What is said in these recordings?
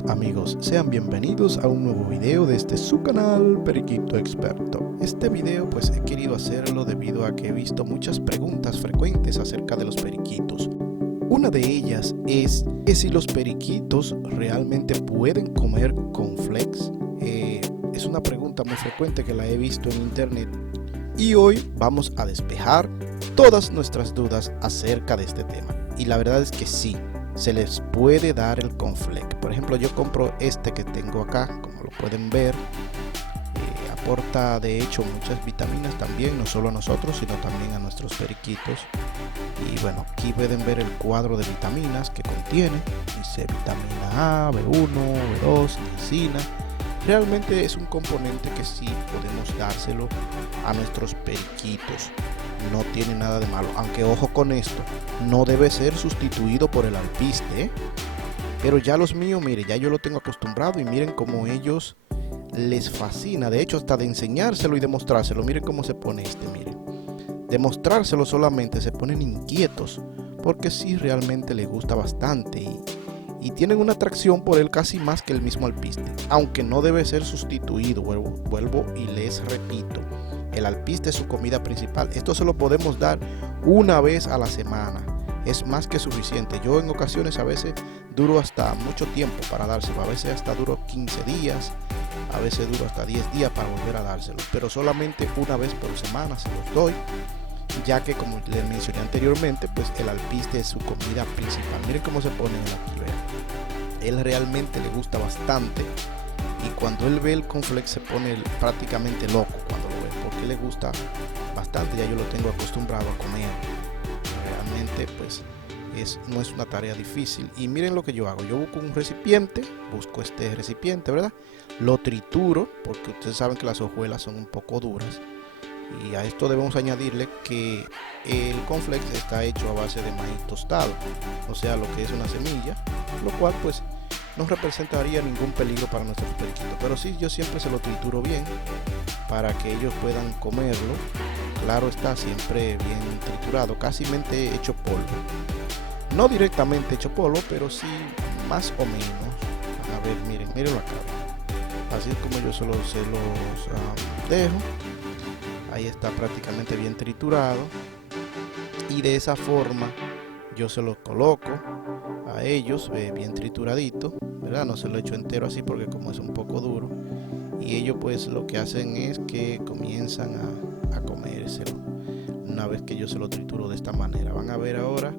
Saludos amigos, sean bienvenidos a un nuevo video de su canal Periquito Experto. Este video pues he querido hacerlo debido a que he visto muchas preguntas frecuentes acerca de los periquitos. Una de ellas es que si los periquitos realmente pueden comer cornflakes. Es una pregunta muy frecuente que la he visto en internet y hoy vamos a despejar todas nuestras dudas acerca de este tema. Y la verdad es que sí, se les puede dar el cornflake. Por ejemplo, yo compro este que tengo acá, como lo pueden ver. Aporta de hecho muchas vitaminas también, no solo a nosotros, sino también a nuestros periquitos. Y bueno, aquí pueden ver el cuadro de vitaminas que contiene. Dice vitamina A, B1, B2, niacina. Realmente es un componente que sí podemos dárselo a nuestros periquitos. No tiene nada de malo, aunque ojo con esto, no debe ser sustituido por el alpiste, ¿eh? Pero ya los míos, mire, ya yo lo tengo acostumbrado y miren cómo ellos les fascina. De hecho, hasta de enseñárselo y demostrárselo, miren cómo se pone miren. Demostrárselo solamente se ponen inquietos, porque sí realmente les gusta bastante y tienen una atracción por él casi más que el mismo alpiste, aunque no debe ser sustituido, vuelvo y les repito. El alpiste es su comida principal. Esto se lo podemos dar una vez a la semana. Es más que suficiente. Yo en ocasiones a veces duro hasta mucho tiempo para dárselo. A veces hasta duro 15 días. A veces duro hasta 10 días para volver a dárselo. Pero solamente una vez por semana se los doy. Ya que como les mencioné anteriormente, pues el alpiste es su comida principal. Miren cómo se pone aquí, vean. Él realmente le gusta bastante. Y cuando él ve el cornflake se pone prácticamente loco cuando lo ve, porque le gusta bastante, ya yo lo tengo acostumbrado a comer. Realmente pues no es una tarea difícil. Y miren lo que yo hago, yo busco un recipiente, busco este recipiente, ¿verdad? Lo trituro, porque ustedes saben que las hojuelas son un poco duras. Y a esto debemos añadirle que el cornflake está hecho a base de maíz tostado, o sea, lo que es una semilla, lo cual pues no representaría ningún peligro para nuestros periquitos, pero sí, yo siempre se lo trituro bien para que ellos puedan comerlo. Claro está, siempre bien triturado, casi hecho polvo, no directamente hecho polvo, pero sí más o menos. A ver, mirenlo acá, así es como yo se los dejo. Ahí está prácticamente bien triturado y de esa forma yo se los coloco a ellos bien trituradito, ¿verdad? No se lo echo entero así porque como es un poco duro, y ellos pues lo que hacen es que comienzan a comérselo una vez que yo se lo trituro de esta manera. Van a ver ahora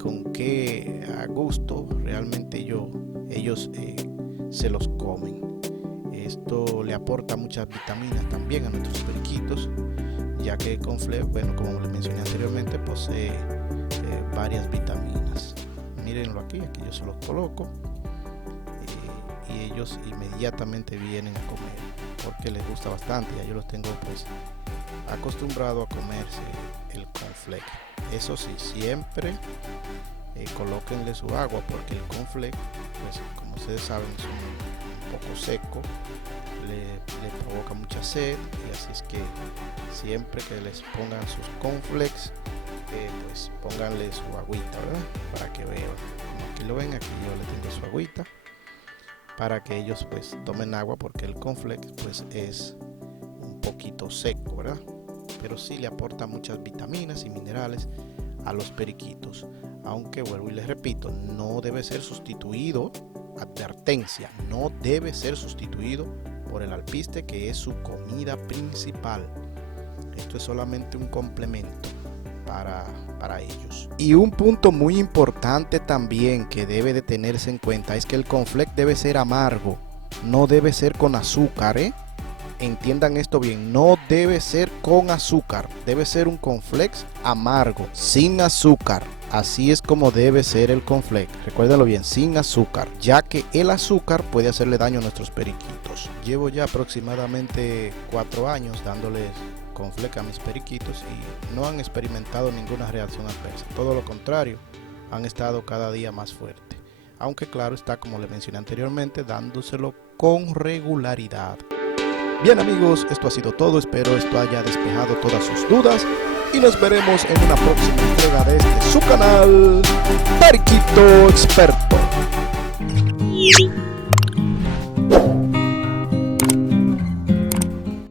con qué a gusto realmente ellos se los comen. Esto le aporta muchas vitaminas también a nuestros periquitos, ya que el cornflake, bueno, como les mencioné anteriormente, posee varias vitaminas. Mírenlo aquí yo se los coloco y ellos inmediatamente vienen a comer porque les gusta bastante. Ya yo los tengo pues acostumbrados a comerse el cornflake. Eso sí, siempre colóquenle su agua, porque el cornflake, pues como ustedes saben, es un poco seco, le provoca mucha sed, y así es que siempre que les pongan sus cornflakes, pues pónganle su agüita, ¿verdad? Para que vean, como aquí lo ven, aquí yo le tengo su agüita para que ellos pues tomen agua, porque el cornflake pues es un poquito seco, ¿verdad? Pero sí le aporta muchas vitaminas y minerales a los periquitos, aunque vuelvo y les repito, no debe ser sustituido, advertencia, no debe ser sustituido por el alpiste, que es su comida principal. Esto es solamente un complemento para ellos. Y un punto muy importante también que debe de tenerse en cuenta es que el cornflake debe ser amargo, no debe ser con azúcar, ¿eh? Entiendan esto bien, no debe ser con azúcar, debe ser un cornflake amargo, sin azúcar. Así es como debe ser el cornflake, recuérdenlo bien, sin azúcar, ya que el azúcar puede hacerle daño a nuestros periquitos. Llevo ya aproximadamente 4 años dándoles cornflake a mis periquitos y no han experimentado ninguna reacción adversa, todo lo contrario, han estado cada día más fuertes, aunque claro está, como les mencioné anteriormente, dándoselo con regularidad. Bien amigos, esto ha sido todo, espero esto haya despejado todas sus dudas y nos veremos en una próxima entrega de su canal Periquito Experto.